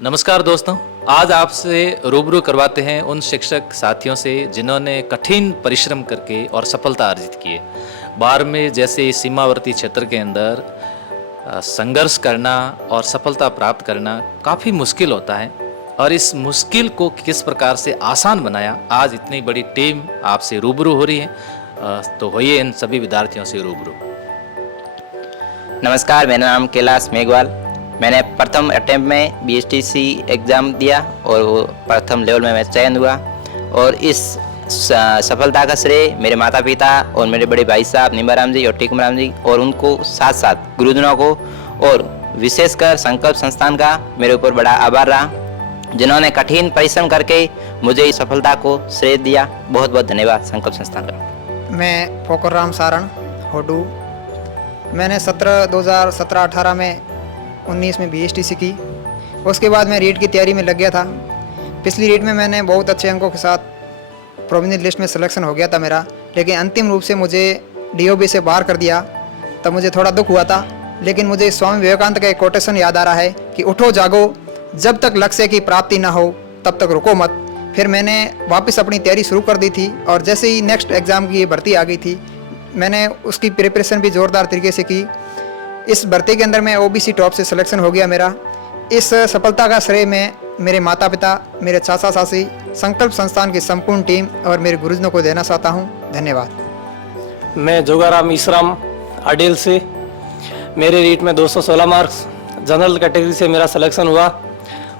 नमस्कार दोस्तों, आज आपसे रूबरू करवाते हैं उन शिक्षक साथियों से जिन्होंने कठिन परिश्रम करके और सफलता अर्जित की है। 12वीं जैसे सीमावर्ती क्षेत्र के अंदर संघर्ष करना और सफलता प्राप्त करना काफ़ी मुश्किल होता है और इस मुश्किल को किस प्रकार से आसान बनाया, आज इतनी बड़ी टीम आपसे रूबरू हो रही है। तो होइए इन सभी विद्यार्थियों से रूबरू। नमस्कार, मेरा नाम कैलाश मेघवाल। मैंने प्रथम अटेम्प्ट में BSTC एग्ज़ाम दिया और वो प्रथम लेवल में मैं चयन हुआ और इस सफलता का श्रेय मेरे माता पिता और मेरे बड़े भाई साहब निम्बाराम जी और टीकमराम जी और उनको साथ साथ गुरुजनों को और विशेषकर संकल्प संस्थान का मेरे ऊपर बड़ा आभार रहा, जिन्होंने कठिन परिश्रम करके मुझे इस सफलता को श्रेय दिया। बहुत बहुत धन्यवाद संकल्प संस्थान का। मैं फोकर राम सारण होडू। मैंने 2017-18 में 19 में BSTC की। उसके बाद मैं रीट की तैयारी में लग गया था। पिछली रीट में मैंने बहुत अच्छे अंकों के साथ प्रोविजनल लिस्ट में सिलेक्शन हो गया था मेरा, लेकिन अंतिम रूप से मुझे DOB से बाहर कर दिया। तब मुझे थोड़ा दुख हुआ था, लेकिन मुझे स्वामी विवेकानंद का एक कोटेशन याद आ रहा है कि उठो जागो, जब तक लक्ष्य की प्राप्ति ना हो तब तक रुको मत। फिर मैंने वापस अपनी तैयारी शुरू कर दी थी और जैसे ही नेक्स्ट एग्ज़ाम की भर्ती आ गई थी, मैंने उसकी प्रिपरेशन भी ज़ोरदार तरीके से की। इस भर्ती के अंदर मैं OBC टॉप से सिलेक्शन हो गया मेरा। इस सफलता का श्रेय मैं मेरे माता पिता, मेरे चाचा चाची, संकल्प संस्थान की संपूर्ण टीम और मेरे गुरुजनों को देना चाहता हूँ। धन्यवाद। मैं जोगाराम ईसराम आडेल से, मेरे रीट में 216 मार्क्स जनरल कैटेगरी से मेरा सिलेक्शन हुआ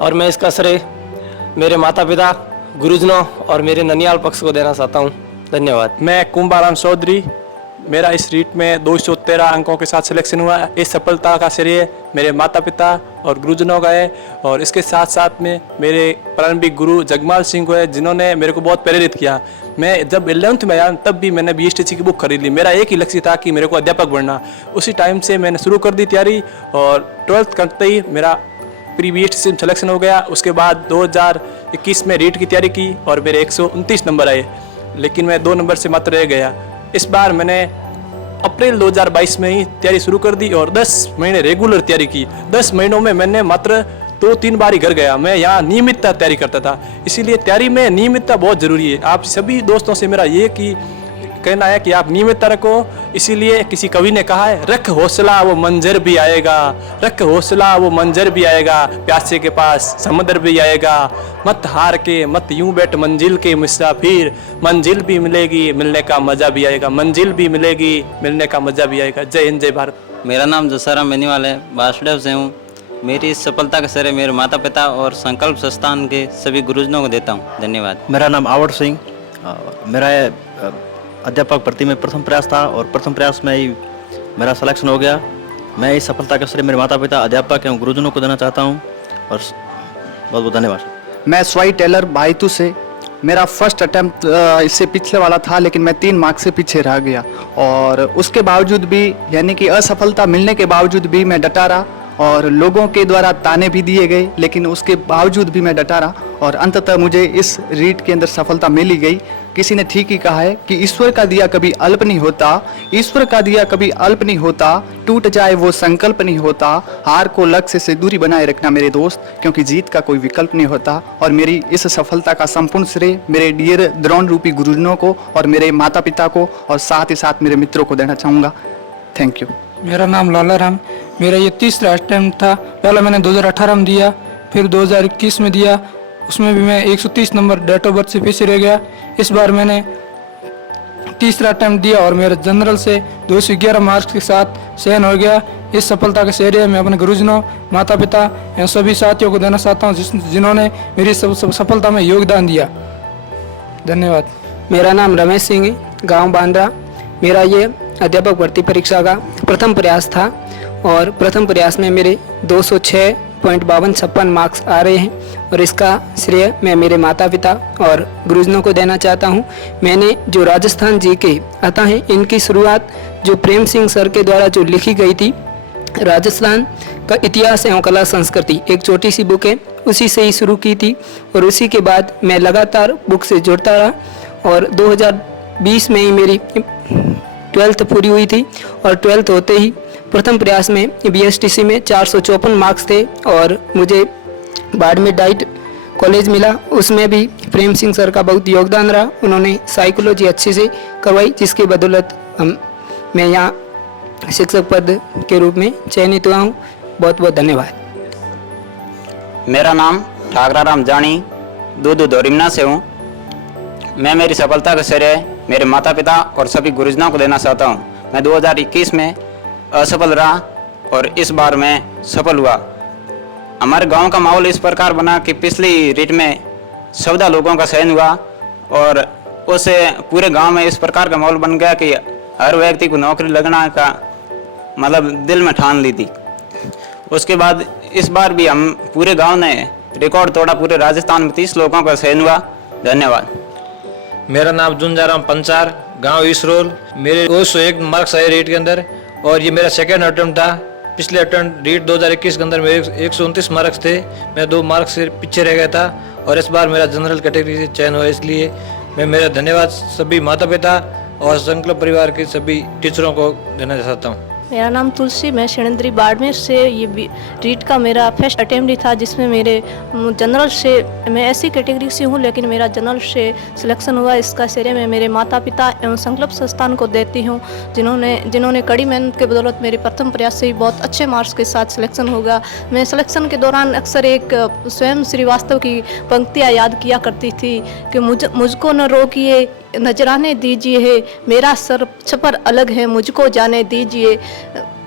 और मैं इसका श्रेय मेरे माता पिता, गुरुजनों और मेरे ननियाल पक्ष को देना चाहता हूँ। धन्यवाद। मैं कुंभाराम चौधरी, मेरा इस रीट में 213 अंकों के साथ सिलेक्शन हुआ। इस सफलता का श्रेय मेरे माता पिता और गुरुजनों का है और इसके साथ साथ में मेरे प्रारंभिक गुरु जगमाल सिंह को है, जिन्होंने मेरे को बहुत प्रेरित किया। मैं जब 11th में आया तब भी मैंने BSTC की बुक खरीद ली। मेरा एक ही लक्ष्य था कि मेरे को अध्यापक बनना। उसी टाइम से मैंने शुरू कर दी तैयारी और 12th करते ही मेरा प्री BSTC में सिलेक्शन हो गया। उसके बाद 2021 में रीट की तैयारी की और मेरे 129 नंबर आए, लेकिन मैं 2 नंबर से मात्र रह गया। इस बार मैंने अप्रैल 2022 में ही तैयारी शुरू कर दी और 10 महीने रेगुलर तैयारी की। 10 महीनों में मैंने मात्र 2-3 बार ही घर गया। मैं यहाँ नियमितता तैयारी करता था, इसीलिए तैयारी में नियमितता बहुत ज़रूरी है। आप सभी दोस्तों से मेरा ये कि कहना है कि आप नियमितता रखो। इसीलिए किसी कवि ने कहा है, रख हौसला वो मंजर भी आएगा, रख हौसला वो मंजर भी आएगा, प्यासे के पास समुद्र भी आएगा, मत हार के मत यूं बैठ मंजिल के मुसाफिर, मंजिल भी मिलेगी मिलने का मजा भी आएगा, मंजिल भी मिलेगी मिलने का मजा भी आएगा। जय हिंद, जय भारत। मेरा नाम जसाराम बेनीवाल है, बासुदेव से हूँ। मेरी इस सफलता का श्रेय मेरे माता पिता और संकल्प संस्थान के सभी गुरुजनों को देता हूँ। धन्यवाद। मेरा नाम आवर सिंह, मेरा अध्यापक भर्ती में प्रथम प्रयास था और प्रथम प्रयास में ही मेरा सिलेक्शन हो गया। मैं इस सफलता का श्रेय मेरे माता पिता, अध्यापक एवं गुरुजनों को देना चाहता हूँ और बहुत बहुत धन्यवाद। मैं स्वाई टेलर बाइतू से, मेरा फर्स्ट अटेम्प्ट इससे पिछले वाला था, लेकिन मैं 3 मार्क्स से पीछे रह गया और उसके बावजूद भी, यानी कि असफलता मिलने के बावजूद भी मैं डटा रहा और लोगों के द्वारा ताने भी दिए गए, लेकिन उसके बावजूद भी मैं डटा रहा और अंततः मुझे इस रीट के अंदर सफलता मिल ही गई। किसी ने ठीक ही कहा है कि ईश्वर का दिया कभी अल्प नहीं होता, ईश्वर का दिया कभी अल्प नहीं होता, टूट जाए वो संकल्प नहीं होता, हार को लक्ष्य से दूरी बनाए रखना मेरे दोस्त, क्योंकि जीत का कोई विकल्प नहीं होता। और मेरी इस सफलता का संपूर्ण श्रेय मेरे डियर द्रोण रूपी गुरुजनों को और मेरे माता पिता को और साथ ही साथ मेरे मित्रों को देना चाहूँगा। Thank you. मेरा नाम लाला राम, मेरा ये तीसरा अटेम्प्ट था। पहला मैंने 2018 में दिया, फिर 2021 में दिया, उसमें भी मैं 130 नंबर डेट ऑफ बर्थ से पीछे रह गया। इस बार मैंने तीसरा अटेम्प्ट दिया और मेरा जनरल से 211 मार्क्स के साथ चयन हो गया। इस सफलता का श्रेय मैं अपने गुरुजनों, माता पिता एवं सभी साथियों को देना चाहता हूँ जिन्होंने मेरी सफलता में योगदान दिया। धन्यवाद। मेरा नाम रमेश सिंह है, गाँव बांद्रा। मेरा ये अध्यापक भर्ती परीक्षा का प्रथम प्रयास था और प्रथम प्रयास में मेरे 206.5256 मार्क्स आ रहे हैं और इसका श्रेय मैं मेरे माता पिता और गुरुजनों को देना चाहता हूं। मैंने जो राजस्थान जी के आता है, इनकी शुरुआत जो प्रेम सिंह सर के द्वारा जो लिखी गई थी, राजस्थान का इतिहास एवं कला संस्कृति, एक छोटी सी बुक है, उसी से ही शुरू की थी और उसी के बाद मैं लगातार बुक से जुड़ता रहा और 2020 में ही मेरी 12th पूरी हुई थी और 12th होते ही प्रथम प्रयास में BSTC में 454 मार्क्स थे और मुझे बाड़मेर डाइट कॉलेज मिला, उसमें भी प्रेम सिंह सर का बहुत योगदान रहा। उन्होंने साइकोलॉजी अच्छे से करवाई, जिसकी बदौलत मैं यहाँ शिक्षक पद के रूप में चयनित हुआ हूँ। बहुत बहुत धन्यवाद। मेरा नाम ठाकरा राम जानी दूध दोरिमना से हूँ। मैं मेरी सफलता का श्रेय मेरे माता पिता और सभी गुरुजनों को देना चाहता हूँ। मैं 2021 में असफल रहा और इस बार मैं सफल हुआ। हमारे गांव का माहौल इस प्रकार बना कि पिछली रीट में 14 लोगों का चयन हुआ और उससे पूरे गांव में इस प्रकार का माहौल बन गया कि हर व्यक्ति को नौकरी लगना का मतलब दिल में ठान ली थी। उसके बाद इस बार भी हम पूरे गांव ने रिकॉर्ड तोड़ा, पूरे राजस्थान में 30 लोगों का चयन हुआ। धन्यवाद। मेरा नाम जुंजाराम पंचार, गांव इसरोल। मेरे 201 मार्क्स आए रीट के अंदर और ये मेरा सेकेंड अटेम्प्ट था। पिछले अटेम्प्ट रीट 2021 के अंदर मेरे 129 मार्क्स थे, मैं 2 मार्क्स से पीछे रह गया था और इस बार मेरा जनरल कैटेगरी से चयन हुआ। इसलिए मैं मेरा धन्यवाद सभी माता पिता और संकल्प परिवार के सभी टीचरों को देना चाहता हूँ। मेरा नाम तुलसी, मैं शरणद्री बाड़मेर से। ये रीट का मेरा फर्स्ट अटेम्प्ट ही था जिसमें मेरे जनरल से, मैं ऐसी कैटेगरी से हूँ लेकिन मेरा जनरल से सिलेक्शन हुआ। इसका श्रेय मैं मेरे माता पिता एवं संकल्प संस्थान को देती हूँ, जिन्होंने कड़ी मेहनत के बदौलत मेरे प्रथम प्रयास से ही बहुत अच्छे मार्क्स के साथ सिलेक्शन होगा। मैं सिलेक्शन के दौरान अक्सर एक स्वयं श्रीवास्तव की पंक्तियाँ याद किया करती थी कि मुझको न रोकिए, नजराने दीजिए, मेरा सर छपर अलग है, मुझको जाने दीजिए।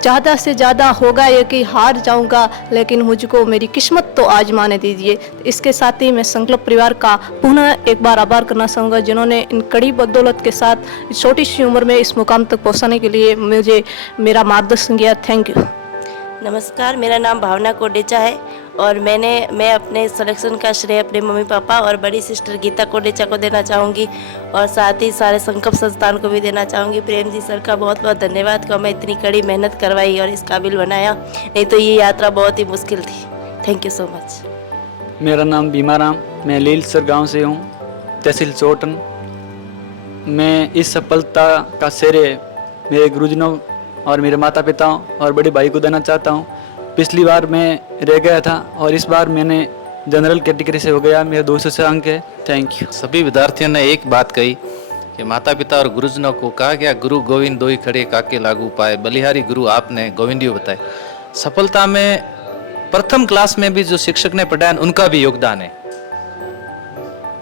ज़्यादा से ज़्यादा होगा ये कि हार जाऊंगा, लेकिन मुझको मेरी किस्मत तो आजमाने दीजिए। इसके साथ ही मैं संकल्प परिवार का पुनः एक बार आभार करना चाहूँगा, जिन्होंने इन कड़ी बदौलत के साथ छोटी सी उम्र में इस मुकाम तक पहुँचाने के लिए मुझे मेरा मार्गदर्शन किया। Thank you. नमस्कार, मेरा नाम भावना कोडेचा है और मैं अपने सिलेक्शन का श्रेय अपने मम्मी पापा और बड़ी सिस्टर गीता कोडेचा को देना चाहूँगी और साथ ही सारे संकल्प संस्थान को भी देना चाहूँगी। प्रेम जी सर का बहुत बहुत धन्यवाद कि मैं इतनी कड़ी मेहनत करवाई और इस काबिल बनाया, नहीं तो ये यात्रा बहुत ही मुश्किल थी। Thank you so much. मेरा नाम भीमाराम, मैं लीलसर गांव से हूँ, तहसील चोटन। मैं इस सफलता का श्रेय मेरे गुरुजनों और मेरे माता पिता और बड़े भाई को देना चाहता हूँ। पिछली बार मैं रह गया था और इस बार मैंने जनरल कैटेगरी से हो गया, मेरे 200 अंक है। Thank you. सभी विद्यार्थियों ने एक बात कही कि माता पिता और गुरुजनों को कहा गया, गुरु गोविंद दोई खड़े काके लागू पाए। बलिहारी गुरु आपने गोविंदियो बताए। सफलता में प्रथम क्लास में भी जो शिक्षक ने पढ़ाया उनका भी योगदान है।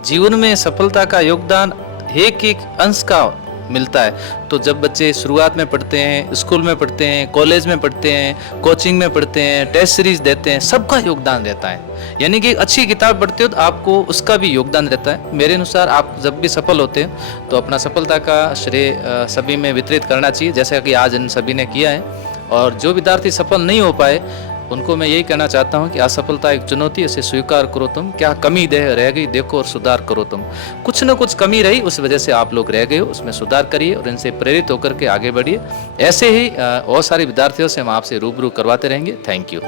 जीवन में सफलता का योगदान एक एक अंश का मिलता है। तो जब बच्चे शुरुआत में पढ़ते हैं, स्कूल में पढ़ते हैं, कॉलेज में पढ़ते हैं, कोचिंग में पढ़ते हैं, टेस्ट सीरीज देते हैं, सबका योगदान रहता है। यानी कि अच्छी किताब पढ़ते हो तो आपको उसका भी योगदान रहता है। मेरे अनुसार आप जब भी सफल होते हैं तो अपना सफलता का श्रेय सभी में वितरित करना चाहिए, जैसा कि आज इन सभी ने किया है। और जो विद्यार्थी सफल नहीं हो पाए उनको मैं यही कहना चाहता हूँ कि असफलता एक चुनौती, इसे स्वीकार करो। तुम क्या कमी रह गई देखो और सुधार करो। तुम कुछ न कुछ कमी रही, उस वजह से आप लोग रह गए हो, उसमें सुधार करिए और इनसे प्रेरित होकर के आगे बढ़िए। ऐसे ही और सारे विद्यार्थियों से हम आपसे रूबरू करवाते रहेंगे। Thank you.